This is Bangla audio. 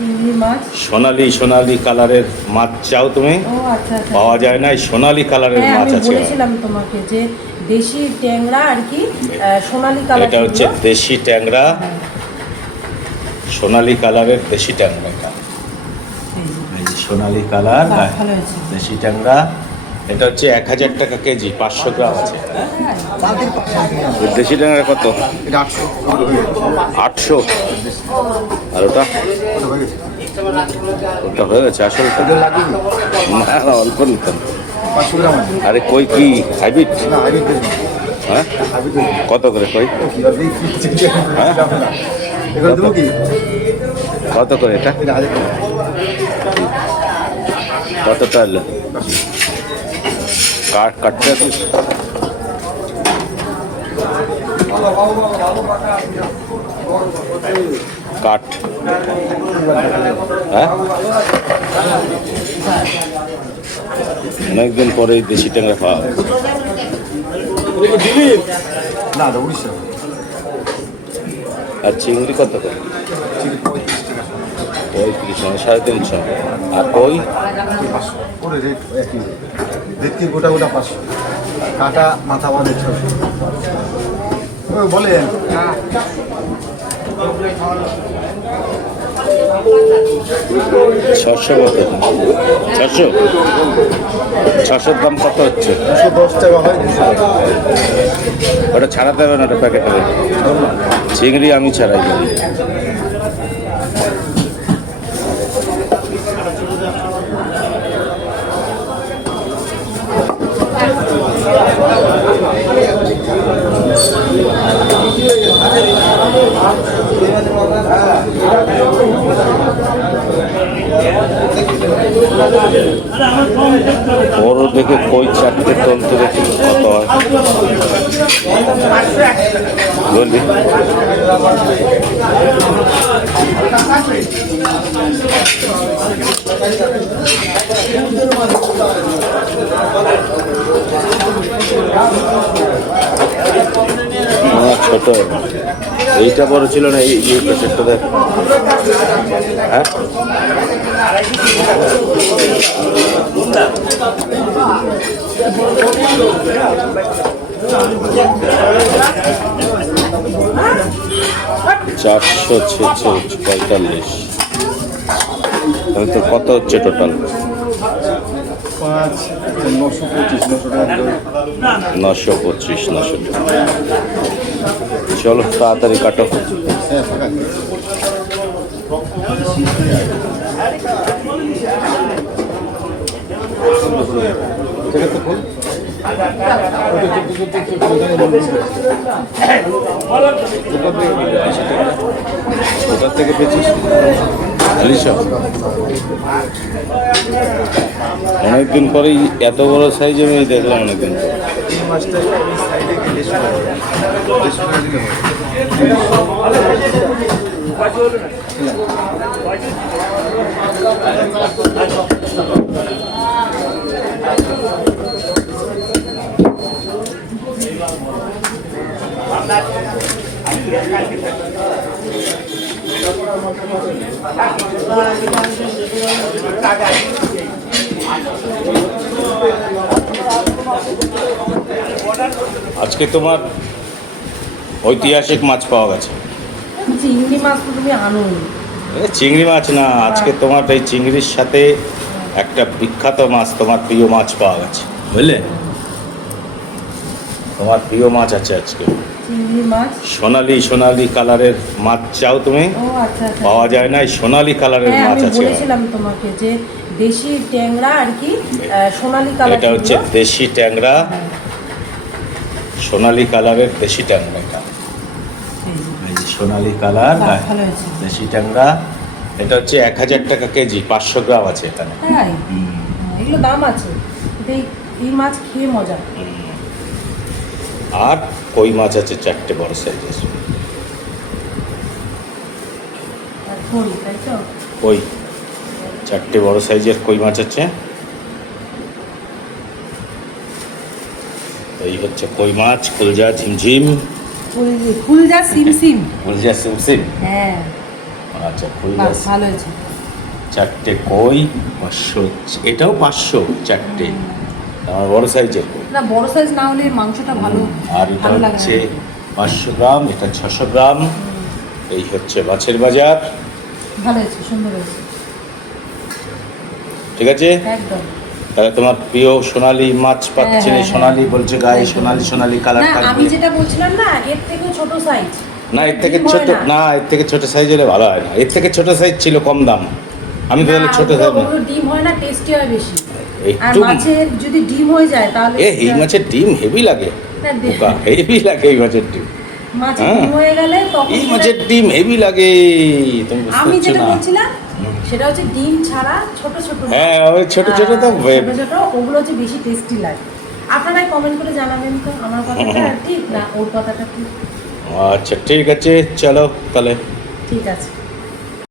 চিংড়ি মাছ? সোনালি সোনালি কালারের মাছ চাও তুমি? ও আচ্ছা আচ্ছা। পাওয়া যায় না সোনালি কালারের হ্যাঁ মাছ আমি আছে। বলেছিলাম তোমাকে যে দেশি ট্যাংরা আর কি আহ, সোনালী কালার এটা হচ্ছে দেশি ট্যাংরা। সোনালি কালারের দেশি ট্যাংরা এটা। এই যে। সোনালি কালার ভালো হয়েছে। দেশি ট্যাংরা। এটা হচ্ছে এক হাজার টাকা কেজি পাঁচশো গ্রাম আছে। দেশি ট্যাংরা কত? আটশো। আটশো? আর ওটা? ওটা হয়ে গেছে আসলে না। অল্প নিতাম। আরে কই কি হাইব্রিড? হ্যাঁ। কত করে কই? হ্যাঁ? এগুলো দেবো কি? কত করে এটা? টাকা। কাট কাটতে আছিস কাট হ্যাঁ? অনেকদিন পরে এই দেশি ট্যাংরা খাওয়া উড়িষ্যা। আর চিংড়ি কত করে? পঁয়ত্রিশ মানে সাড়ে তিনশো। আর কই? দেখতে গোটা গোটা পাঁচশো কাটা মাথা বাঁধে ছশো বলেন ছশো কত ছশো ছশোর দাম কত হচ্ছে? দুশো দশ টাকা হয় ওটা ছাড়াতে হবে না ওটা প্যাকেটে চিংড়ি আমি ছাড়াই বড় দেখে কই চারটে তলতে দেখি কত হয়? আমার ছোট এইটা বড় ছিল না এই এই প্যাকেটটা দেখ হ্যাঁ? চারশো ছেচল্লিশ পঁয়তাল্লিশ। তাহলে তো কত হচ্ছে টোটাল নশো পঁচিশ নশো টাকা। চলো, তাড়াতাড়ি কাটো। কোথার থেকে পেয়েছিস? আলিশা। অনেকদিন পরেই এত বড় সাইজ আমি দেখলাম অনেকদিন। পরে। মাছটা এই সাইডে গেলে দেড়শো টাকা দিলে হবে। আজকে তোমার ঐতিহাসিক মাছ পাওয়া গেছে। চিংড়ি মাছ তো তুমি আনো চিংড়ি মাছ না আজকে তোমার এই চিংড়ির সাথে একটা বিখ্যাত মাছ তোমার প্রিয় মাছ পাওয়া গেছে। বুঝলে? তোমার প্রিয় মাছ আছে আজকে। সোনালি সোনালি কালারের মাছ চাও তুমি? আচ্ছা আচ্ছা। পাওয়া যায় না সোনালি কালারের হ্যাঁ মাছ আছে। বলেছিলাম তোমাকে যে দেশি ট্যাংরা আর কি সোনালী কালার এটা হচ্ছে দেশি ট্যাংরা সোনালি কালারের দেশি ট্যাংরা এটা। সোনালি কালার দেশি ট্যাংরা এটা হচ্ছে এক হাজার টাকা কেজি পাঁচশো গ্রাম আছে এখানে। এগুলো দাম আছে। এই এই মাছ খেয়ে মজা। আর কই মাছ আছে চারটে বড় সাইজের কই? চারটে বড় সাইজের কই মাছ আছে। এই হচ্ছে কই মাছ কুলজা ঝিমঝিম। ফুল ফুল যা সিম সিম কুলজা সিমসিম? হ্যাঁ। আচ্ছা কুলজা ভালো হয়েছে। চারটে কই? পাঁচশো। এটাও পাঁচশো চারটে। আমার বড় সাইজের না বড় সাইজ না হলে মাংসটা ভালো আর এটা হচ্ছে পাঁচশো গ্রাম এটা ছশো গ্রাম। এই হচ্ছে মাছের বাজার। ভালো হয়েছে সুন্দর হয়েছে। ঠিক আছে? তাহলে তোমার প্রিয় সোনালি মাছ পাচ্ছে হ্যাঁ, না হ্যাঁ, সোনালি বলছে গায়ে সোনালি সোনালি কালার না আমি যেটা বলছিলাম না এর থেকেও ছোট সাইজ না এর থেকে ছোট না। এর থেকে ছোট সাইজ হলে ভালো হয় না। এর থেকে ছোট সাইজ ছিল কম দাম। আমি তো তাহলে ছোট সাইজ ডিম হয় না টেস্টি হয় বেশি। আর মাছের যদি ডিম হয়ে যায় তাহলে এই মাছের ডিম হেভি লাগে। হেভি লাগে এই মাছের ডিম। মাছের হ্যাঁ। ডিম হয়ে। গেলে তখন এই মাছের ডিম হেভি লাগে। তুমি বুঝতে আমি পারছ যেটা না। বলছিলাম সেটা হচ্ছে ডিম ছাড়া ছোট ছোট হ্যাঁ ওই ছোট ছোট তো ছোট ছোট ওগুলো হচ্ছে বেশি টেস্টি লাগে। আপনারা কমেন্ট করে জানাবেন তো আমার কথাটা ঠিক না ওর কথাটা ঠিক? আচ্ছা ঠিক আছে চলো তাহলে। ঠিক আছে।